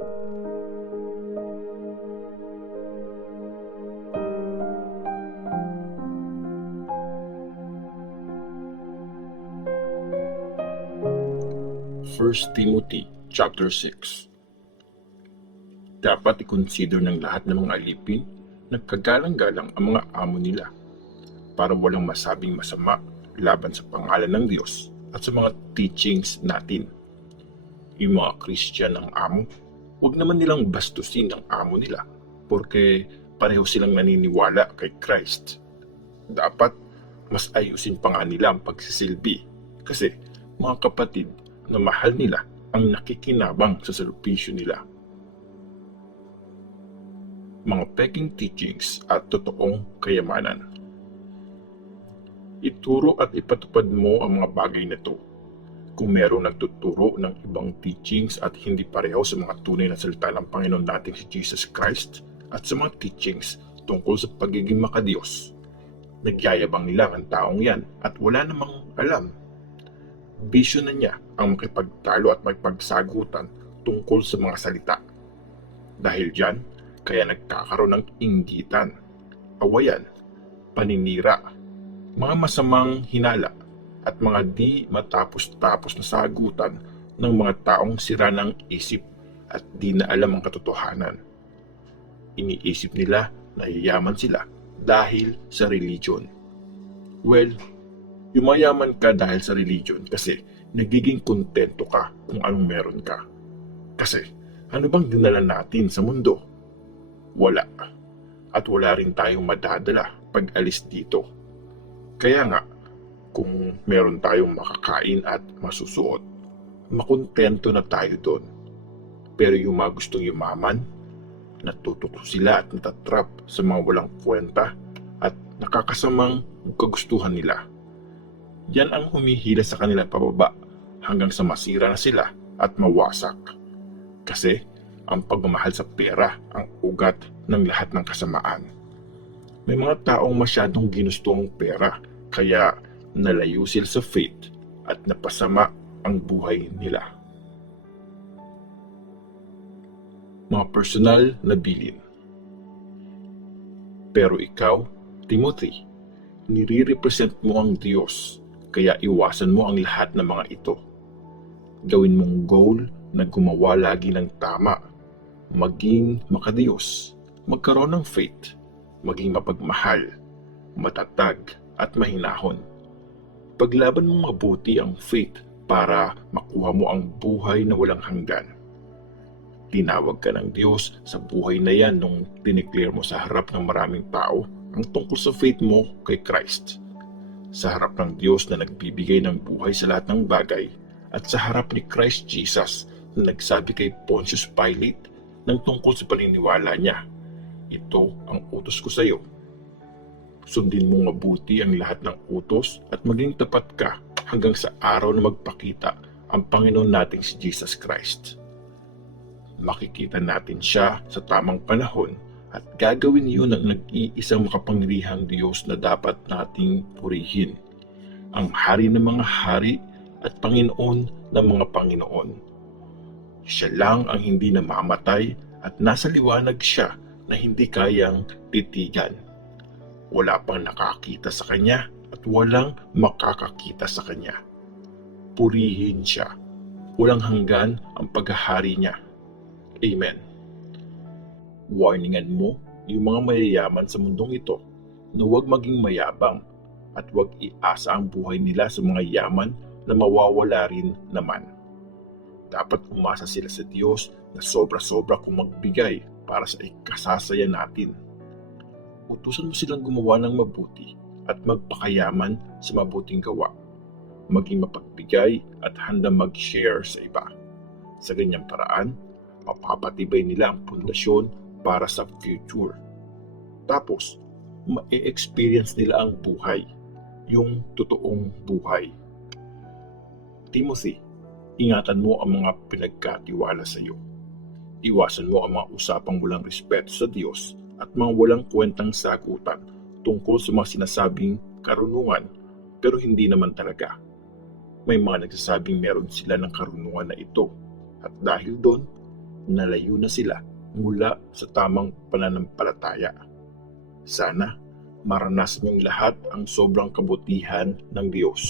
First Timothy chapter 6. Dapat i-consider ng lahat ng mga alipin na kagalang-galang ang mga amo nila para walang masabing masama laban sa pangalan ng Diyos at sa mga teachings natin. Yung mga Christian ang amo, huwag naman nilang bastusin ang amo nila porque pareho silang naniniwala kay Christ. Dapat mas ayusin pa nga nila ang pagsisilbi kasi mga kapatid na mahal nila ang nakikinabang sa serbisyo nila. Mga peking teachings at totoong kayamanan. Ituro at ipatupad mo ang mga bagay na ito. Kung merong nagtuturo ng ibang teachings at hindi pareho sa mga tunay na salita ng Panginoon nating si Jesus Christ at sa mga teachings tungkol sa pagiging makadiyos, nagyayabang nila ang taong yan at wala namang alam. Bisyo na niya ang makipagtalo at makipagsagutan tungkol sa mga salita. Dahil diyan, kaya nagkakaroon ng inggitan, awayan, paninira, mga masamang hinala at mga di matapos-tapos na sagutan ng mga taong sira ng isip at di na alam ang katotohanan. Iniisip nila na yayaman sila dahil sa religion. Well, yumayaman ka dahil sa religion kasi nagiging kontento ka kung anong meron ka. Kasi ano bang dinala natin sa mundo? Wala. At wala rin tayong madadala pag alis dito. Kaya nga, kung meron tayong makakain at masusuot, makontento na tayo doon. Pero yung mga gustong yumaman, natututo sila at natatrap sa mga walang kwenta at nakakasamang kagustuhan nila. Yan ang humihila sa kanila pababa hanggang sa masira na sila at mawasak. Kasi ang pagmamahal sa pera ang ugat ng lahat ng kasamaan. May mga taong masyadong ginusto ang pera kaya nalayo sila sa faith at napasama ang buhay nila. Mga personal na bilin. Pero ikaw, Timothy, nire-represent mo ang Diyos. Kaya iwasan mo ang lahat ng mga ito. Gawin mong goal na gumawa lagi ng tama, maging makadiyos, magkaroon ng faith, maging mapagmahal, matatag at mahinahon. Paglaban mong mabuti ang faith para makuha mo ang buhay na walang hanggan. Tinawag ka ng Diyos sa buhay na yan nung dineclare mo sa harap ng maraming tao ang tungkol sa faith mo kay Christ. Sa harap ng Diyos na nagbibigay ng buhay sa lahat ng bagay at sa harap ni Christ Jesus na nagsabi kay Pontius Pilate ng tungkol sa paniniwala niya. Ito ang utos ko sa iyo. Sundin mong mabuti ang lahat ng utos at maging tapat ka hanggang sa araw na magpakita ang Panginoon nating si Jesus Christ. Makikita natin siya sa tamang panahon at gagawin yun ng nag-iisang makapangyarihang Diyos na dapat nating purihin, ang hari ng mga hari at Panginoon ng mga Panginoon. Siya lang ang hindi namamatay at nasa liwanag siya na hindi kayang titigan. Wala pang nakakita sa kanya at walang makakakita sa kanya. Purihin siya. Walang hanggan ang paghahari niya. Amen. Warningan mo yung mga mayayaman sa mundong ito na huwag maging mayabang at huwag iasa ang buhay nila sa mga yaman na mawawala rin naman. Dapat umasa sila sa Diyos na sobra-sobra kung magbigay para sa ikasasaya natin. Utusan mo silang gumawa ng mabuti at magpakayaman sa mabuting gawa. Maging mapagbigay at handang mag-share sa iba. Sa ganyang paraan, mapapatibay nila ang pundasyon para sa future. Tapos, ma-experience nila ang buhay, yung totoong buhay. Timothy, ingatan mo ang mga pinagkatiwala sa iyo. Iwasan mo ang mga usapang walang respeto sa Diyos at mga walang kwentang sagutan tungkol sa mga sinasabing karunungan pero hindi naman talaga. May mga nagsasabing meron sila ng karunungan na ito at dahil doon, nalayo na sila mula sa tamang pananampalataya. Sana maranasan niyong lahat ang sobrang kabutihan ng Diyos.